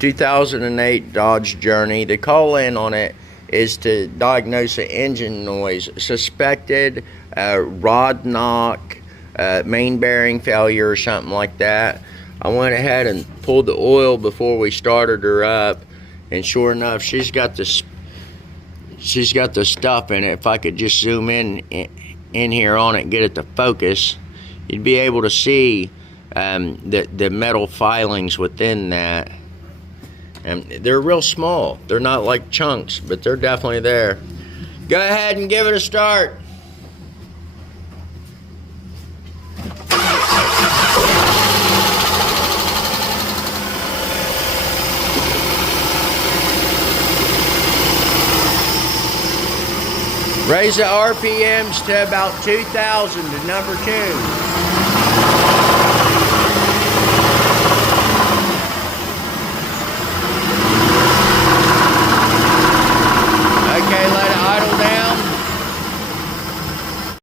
2008 Dodge Journey. The call in on it is to diagnose an engine noise, suspected rod knock, main bearing failure or something like that. I went ahead and pulled the oil before we started her up, and sure enough, she's got the stuff in it. If I could just zoom in here on it and get it to focus, you'd be able to see the metal filings within that. And they're real small. They're not like chunks, but they're definitely there. Go ahead and give it a start. Raise the RPMs to about 2,000 to number 2.